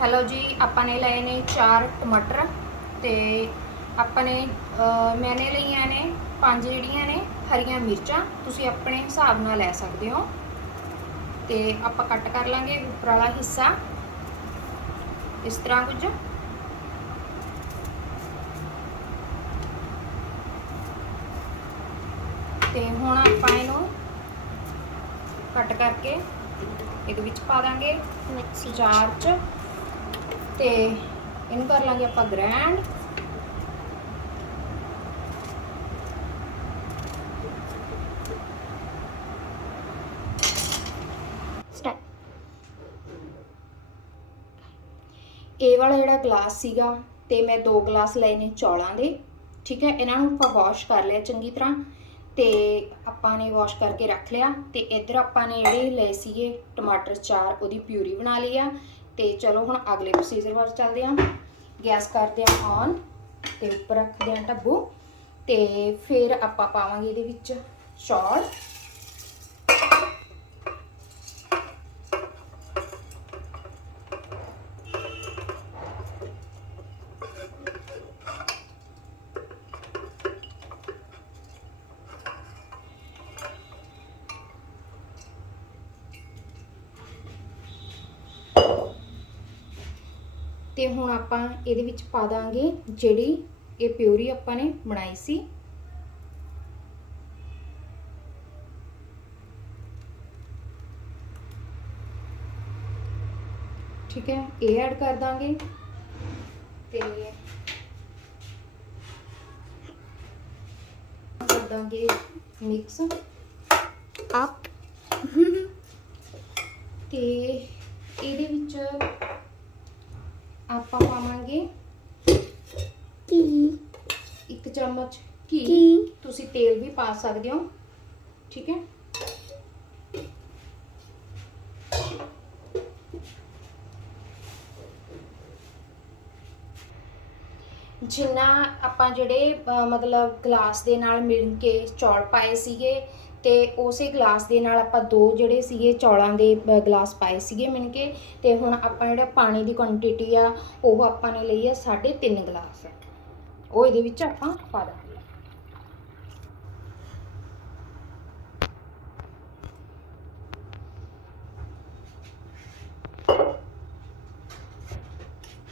Hello ਜੀ, ਆਪਾਂ ਨੇ ਲਏ ਨੇ ਚਾਰ ਟਮਾਟਰ ਤੇ ਆਪਾਂ ਨੇ ਮੈਨੇ ਲਈਆਂ ਨੇ ਪੰਜ ਜਿਹੜੀਆਂ ਨੇ ਹਰੀਆਂ ਮਿਰਚਾਂ, ਤੁਸੀਂ ਆਪਣੇ ਹਿਸਾਬ ਨਾਲ ਲੈ ਸਕਦੇ ਹੋ। ਤੇ ਆਪਾਂ ਕੱਟ ਕਰ ਲਾਂਗੇ ਉੱਪਰ ਵਾਲਾ ਹਿੱਸਾ। ਇਸ ਤਰ੍ਹਾਂ ਕੁਝ। ਤੇ ਹੁਣ ਆਪਾਂ ਇਹਨੂੰ ਕੱਟ ਕਰਕੇ ਇਹਦੇ ਵਿੱਚ ਪਾ ਦਾਂਗੇ। ਮਿਕਸੀ ਚਾਰ ਚ ਤੇ ਇਹਨੂੰ ਕਰ ਲਾਂਗੇ ਆਪਾਂ ਗ੍ਰੈਂਡ ਇਹ ਵਾਲਾ ਜਿਹੜਾ ਗਲਾਸ ਸੀਗਾ ਤੇ ਮੈਂ ਦੋ ਗਲਾਸ ਲਏ ਨੇ ਚੌਲਾਂ ਦੇ, ਠੀਕ ਹੈ? ਇਹਨਾਂ ਨੂੰ ਆਪਾਂ ਵਾਸ਼ ਕਰ ਲਿਆ ਚੰਗੀ ਤਰ੍ਹਾਂ ਤੇ ਆਪਾਂ ਨੇ ਵਾਸ਼ ਕਰਕੇ ਰੱਖ ਲਿਆ ਤੇ ਇੱਧਰ ਆਪਾਂ ਨੇ ਜਿਹੜੇ ਲਏ ਸੀਗੇ ਟਮਾਟਰ ਚਾਰ, ਉਹਦੀ ਪਿਊਰੀ ਬਣਾ ਲਈ ਆ ਤੇ ਚਲੋ ਹੁਣ ਅਗਲੇ ਪ੍ਰੋਸੀਜਰ ਵੱਲ ਚੱਲਦੇ ਹਾਂ। ਗੈਸ ਕਰਦੇ ਹਾਂ ਔਨ ਤੇ ਉੱਪਰ ਰੱਖਦੇ ਹਾਂ ਟੱਬੂ ਤੇ ਫਿਰ ਆਪਾਂ ਪਾਵਾਂਗੇ ਇਹਦੇ ਵਿੱਚ ਚੌਲ ਤੇ ਹੁਣ ਆਪਾਂ ਇਹਦੇ ਵਿੱਚ ਪਾ ਦਾਂਗੇ ਜਿਹੜੀ ਇਹ ਪਿਓਰੀ ਆਪਾਂ ਨੇ ਬਣਾਈ ਸੀ। ਠੀਕ ਹੈ, ਇਹ ਐਡ ਕਰ ਦਾਂਗੇ ਤੇ ਕਰ ਦਾਂਗੇ ਮਿਕਸ ਅਪ ਤੇ ਇਹਦੇ ਵਿੱਚ ਆਪਾਂ ਪਾਵਾਂਗੇ ਕੀ ਇੱਕ ਚਮਚ। ਘੀ ਕੀ? ਤੁਸੀਂ ਤੇਲ ਵੀ ਪਾ ਸਕਦੇ ਹੋ। ਠੀਕ ਹੈ। ਜਿੰਨਾ ਆਪਾਂ ਜਿਹੜੇ ਮਤਲਬ ਗਲਾਸ ਦੇ ਨਾਲ ਮਿਲ ਕੇ ਚੌਲ ਪਾਏ ਸੀਗੇ ਤੇ ਉਸੇ ਗਲਾਸ ਦੇ ਨਾਲ ਆਪਾਂ ਦੋ ਜਿਹੜੇ ਸੀਗੇ ਚੌਲਾਂ ਦੇ ਅਹ, ਗਲਾਸ ਪਾਏ ਸੀਗੇ ਮਿਣ ਕੇ ਤੇ ਹੁਣ ਆਪਾਂ ਜਿਹੜਾ ਪਾਣੀ ਦੀ ਕੁਆਂਟੀਟੀ ਆ ਉਹ ਆਪਾਂ ਨੇ ਲਈ ਆ 3.5 ਗਲਾਸ। ਉਹ ਇਹਦੇ ਵਿੱਚ ਆਪਾਂ ਪਾ ਦਾਂਗੇ।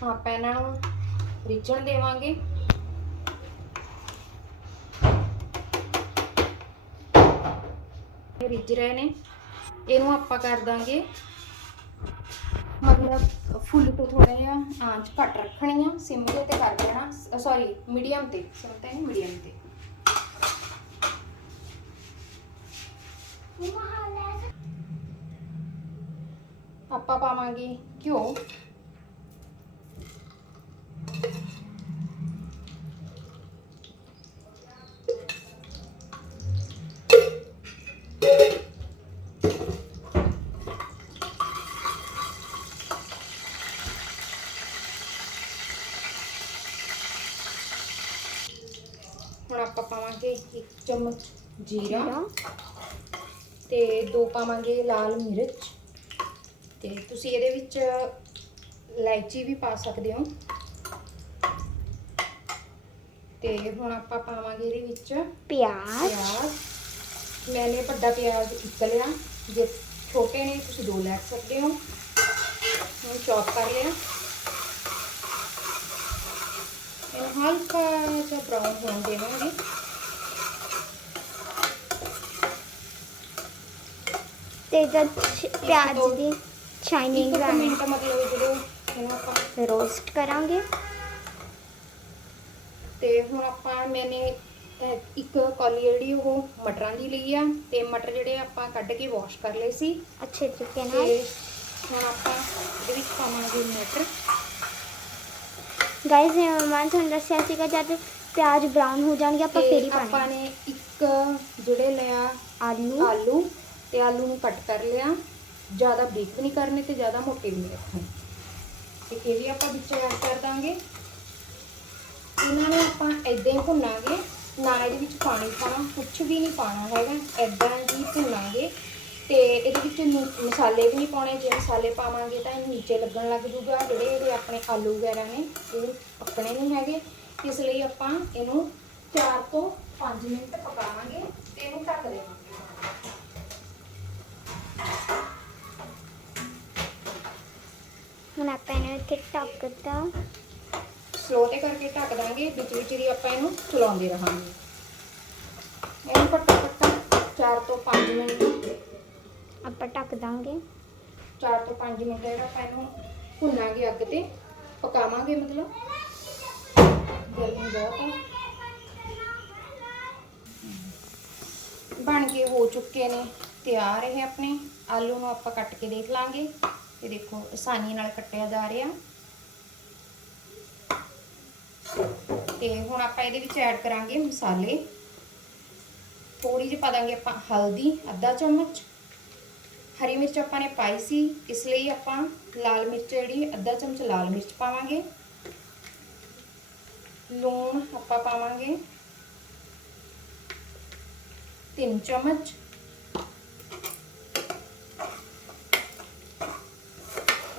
ਹਾਂ, ਆਪਾਂ ਇਹਨਾਂ ਨੂੰ ਰਿੱਝਣ ਦੇਵਾਂਗੇ। ਇਹ ਰਿੱਝ ਰਹੇ ਨੇ। ਇਹਨੂੰ ਆਪਾਂ ਕਰ ਦਾਂਗੇ। ਮਤਲਬ ਫੁੱਲ ਤੋਂ ਥੋੜਾ ਜਿਹਾ ਆਂਚ ਘੱਟ ਰੱਖਣੀ ਆ, ਸਿਮ ਤੇ ਕਰ ਦੇਣਾ ਸੌਰੀ ਮੀਡੀਅਮ ਤੇ ਸਿਮ ਤੇ ਨਹੀਂ ਮੀਡੀਅਮ ਤੇ। ਆਪਾਂ ਪਾਵਾਂਗੇ ਘਿਓ ਹੁਣ ਆਪਾਂ ਪਾਵਾਂਗੇ ਇੱਕ ਚਮਚ ਜੀਰਾ ਤੇ ਦੋ ਪਾਵਾਂਗੇ ਲਾਲ ਮਿਰਚ। ਤੇ ਤੁਸੀਂ ਇਹਦੇ ਵਿੱਚ ਇਲਾਇਚੀ ਵੀ ਪਾ ਸਕਦੇ ਹੋ। ਤੇ ਹੁਣ ਆਪਾਂ ਪਾਵਾਂਗੇ ਇਹਦੇ ਵਿੱਚ ਪਿਆਜ਼। ਪਿਆਜ਼। ਮੈਨੇ ਵੱਡਾ ਪਿਆਜ਼ ਇੱਕ ਲਿਆ ਜੇ ਛੋਟੇ ਨੇ ਤੁਸੀਂ ਦੋ ਲੈ ਸਕਦੇ ਹੋ। ਹੁਣ ਚੌਪ ਕਰ ਲਿਆ। ਇਹਨੂੰ ਹਲਕਾ ਜਿਹਾ ਬਰਾਊਨ ਹੋਣ ਦੇਵਾਂਗੇ। ਤੇ ਜਦ ਪਿਆਜ਼ ਦੋ- ਸ਼ਾਈਨਿੰਗ ਆਣੀ ਮਿੰਟ ਮਤਲਬ ਜਦੋਂ ਇਹਨੂੰ ਆਪਾਂ ਰੋਸਟ ਕਰਾਂਗੇ। ਤੇ ਹੁਣ ਆਪਾਂ ਮੈਨੇ ਇੱਕ ਕੌਲੀ ਜਿਹੜੀ ਉਹ ਮਟਰਾਂ ਦੀ ਲਈ ਆ ਤੇ ਮਟਰ ਜਿਹੜੇ ਆਪਾਂ ਕੱਢ ਕੇ ਵਾਸ਼ ਕਰ ਲਏ ਸੀ। ਅੱਛੇ ਤਰੀਕੇ ਤੇ ਨਾਲ। ਹੁਣ ਆਪਾਂ ਇਹਦੇ ਵਿੱਚ ਪਾਵਾਂਗੇ ਮਟਰ। ਗਾਇਸ ਮੈਂ ਤੁਹਾਨੂੰ ਦੱਸਿਆ ਸੀਗਾ ਜਦ ਪਿਆਜ਼ ਬ੍ਰਾਊਨ ਹੋ ਜਾਣਗੇ ਆਪਾਂ ਫੇਰ ਤੇ ਹੀ ਆਪਾਂ ਨੇ ਇੱਕ ਜਿਹੜੇ ਲਿਆ ਆਲੂ ਆਲੂ। ਤੇ ਆਲੂ ਨੂੰ ਕੱਟ ਕਰ ਲਿਆ। ਜ਼ਿਆਦਾ ਬਰੀਕ ਵੀ ਨਹੀਂ ਕਰਨੇ ਤੇ ਜ਼ਿਆਦਾ ਮੋਟੇ ਵੀ ਨਹੀਂ ਰੱਖਣੇ। ਤੇ ਇਹ ਵੀ ਆਪਾਂ ਵਿੱਚ ਐਡ ਕਰ ਦਾਂਗੇ। ਇਹਨਾਂ ਨੂੰ ਆਪਾਂ ਇਦਾਂ ਹੀ ਭੁੰਨਾਂਗੇ। ਨਾ ਇਹਦੇ ਵਿੱਚ ਪਾਣੀ ਪਾਣਾ ਕੁਝ ਵੀ ਨਹੀਂ ਪਾਣਾ ਹੈਗਾ। ਇਦਾਂ ਹੀ ਭੁੰਨਾਂਗੇ। ਤੇ ਇਹਦੇ ਵਿੱਚ ਨੂੰ- ਮਸਾਲੇ ਵੀ ਨਹੀਂ ਪਾਉਣੇ। ਜੇ ਮਸਾਲੇ ਪਾਵਾਂਗੇ ਤਾਂ ਇਹ ਨੀਚੇ ਲੱਗਣ ਲੱਗ ਜੂਗਾ। ਜਿਹੜੇ ਇਹਦੇ ਆਪਣੇ ਆਲੂ ਵਗੈਰਾ ਨੇ, ਇਹ ਪੱਕਣੇ ਨਹੀਂ ਹੈਗੇ। ਇਸ ਲਈ ਆਪਾਂ ਇਹਨੂੰ 4 ਤੋਂ 5 ਮਿੰਟ ਪਕਾਵਾਂਗੇ ਤੇ ਇਹਨੂੰ ਢੱਕ ਦੇਵਾਂਗੇ। ਹੁਣ ਆਪਾਂ ਇਹਨੂੰ ਇੱਥੇ ਢੱਕਤਾ ਸਲੋ ਤੇ ਕਰਕੇ ਢੱਕ ਦਾਂਗੇ ਵਿੱਚ ਵਿੱਚ ਦੀ ਆਪਾਂ ਇਹਨੂੰ ਚਲਾਉਂਦੇ ਰਹਾਂਗੇ। ਇਹਨੂੰ ਘੱਟੋ ਘੱਟ 4 ਤੋਂ 5 ਮਿੰਟ। ਆਪਾਂ ਢੱਕ ਦਾਂਗੇ। 4 ਤੋਂ 5 ਮਿੰਟ ਜਿਹੜਾ ਆਪਾਂ ਇਹਨੂੰ ਭੁੰਨਾਂਗੇ ਅੱਗ ਤੇ ਪਕਾਵਾਂਗੇ ਮਤਲਬ। ਗਰਮੀ ਬਹੁਤ ਹੈ ਬਣ ਕੇ ਹੋ ਚੁੱਕੇ ਨੇ। ਤਿਆਰ ਹੈ ਆਪਣੇ ਆਲੂ ਨੂੰ ਆਪਾਂ ਕੱਟ ਕੇ ਦੇਖ ਲਾਂਗੇ। ਇਹ ਦੇਖੋ ਆਸਾਨੀ ਨਾਲ ਕੱਟਿਆ ਜਾ ਰਿਹਾ। ਤੇ ਹੁਣ ਆਪਾਂ ਇਹਦੇ ਵਿੱਚ ਐਡ ਕਰਾਂਗੇ ਮਸਾਲੇ। ਥੋੜੀ ਜਿਹੀ ਪਾ ਦਾਂਗੇ ਆਪਾਂ ਹਲਦੀ, ਅੱਧਾ ਚਮਚ। ਹਰੀ ਮਿਰਚ ਆਪਾਂ ਨੇ ਪਾਈ ਸੀ, ਇਸ ਲਈ ਆਪਾਂ ਲਾਲ ਮਿਰਚ ਜਿਹੜੀ ਅੱਧਾ ਚਮਚ ਲਾਲ ਮਿਰਚ ਪਾਵਾਂਗੇ। ਲੂਣ ਆਪਾਂ ਪਾਵਾਂਗੇ। 3 ਚਮਚ।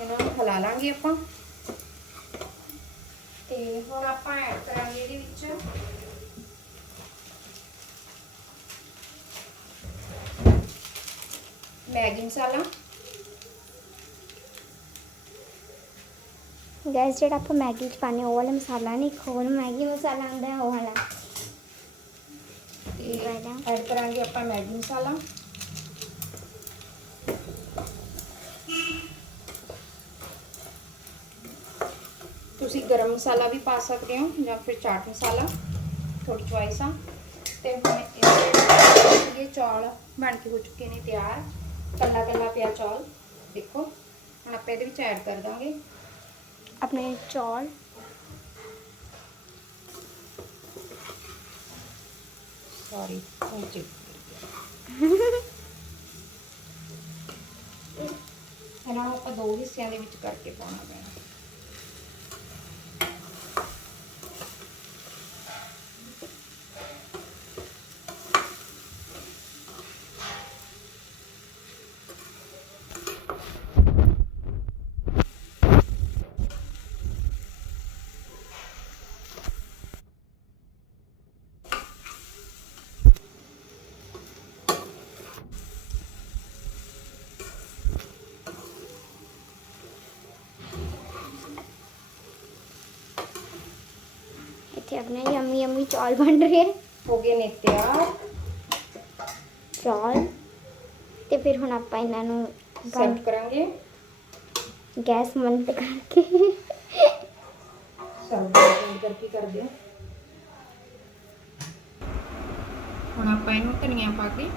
ਇਹਨਾਂ ਨੂੰ ਹਿਲਾ ਲਾਂਗੇ ਆਪਾਂ। ਤੇ ਹੁਣ ਆਪਾਂ ਐਡ ਕਰਾਂਗੇ ਇਹਦੇ ਵਿੱਚ। ਮੈਗੀ ਮਸਾਲਾ। ਗੈਸ ਜਿਹੜਾ ਆਪਾਂ ਮੈਗੀ ਚ ਪਾਣੇ ਉਹ ਵਾਲਾ ਮਸਾਲਾ ਨਹੀਂ ਖੋਲ ਮੈਗੀ ਮਸਾਲਾ ਆਉਂਦਾ ਹੈ ਉਹ ਵਾਲਾ। ਤੇ ਵਾਲਾ। ਐਡ ਕਰਾਂਗੇ ਆਪਾਂ ਮੈਗੀ ਮਸਾਲਾ। ਤੁਸੀਂ ਗਰਮ ਮਸਾਲਾ ਵੀ ਪਾ ਸਕਦੇ ਹੋ ਜਾਂ ਫਿਰ ਚਾਟ ਮਸਾਲਾ ਤੁਹਾਡੀ ਚੁਆਇਸ ਆ। ਤੇ ਹੁਣ ਇਹ ਚੌਲ ਬਣ ਕੇ ਹੋ ਚੁੱਕੇ ਨੇ ਤਿਆਰ। ਕੱਲਾ ਕੱਲਾ ਪਿਆ ਚੌਲ ਦੇਖੋ। ਹੁਣ ਆਪਾਂ ਇਹਦੇ ਵਿੱਚ ਐਡ ਕਰ ਦਾਂਗੇ। ਆਪਣੇ ਚੌਲ। ਸੌਰੀ ਨੀਚੇ ਇਹਨਾਂ ਨੂੰ ਆਪਾਂ ਦੋ ਹਿੱਸਿਆਂ ਦੇ ਵਿੱਚ ਕਰਕੇ ਪਾਉਣਾ ਪੈਣਾ। ਇੱਥੇ ਆਪਣੇ ਯਮੀ ਯਮੀ ਚੌਲ ਬਣ ਰਹੇ ਹੈ ਹੋ ਗਏ ਨੇ ਤਿਆਰ ਚੌਲ ਤੇ ਫਿਰ ਹੁਣ ਆਪਾਂ ਇਹਨਾਂ ਨੂੰ ਸਰਵ ਕਰਾਂਗੇ ਗੈਸ ਬੰਦ ਕਰਕੇ ਸਰਵ ਕਰਕੇ ਕਰਦੇ ਹਾਂ ਹੁਣ ਆਪਾਂ ਇਹਨੂੰ ਧਨੀਆ ਪਾ ਕੇ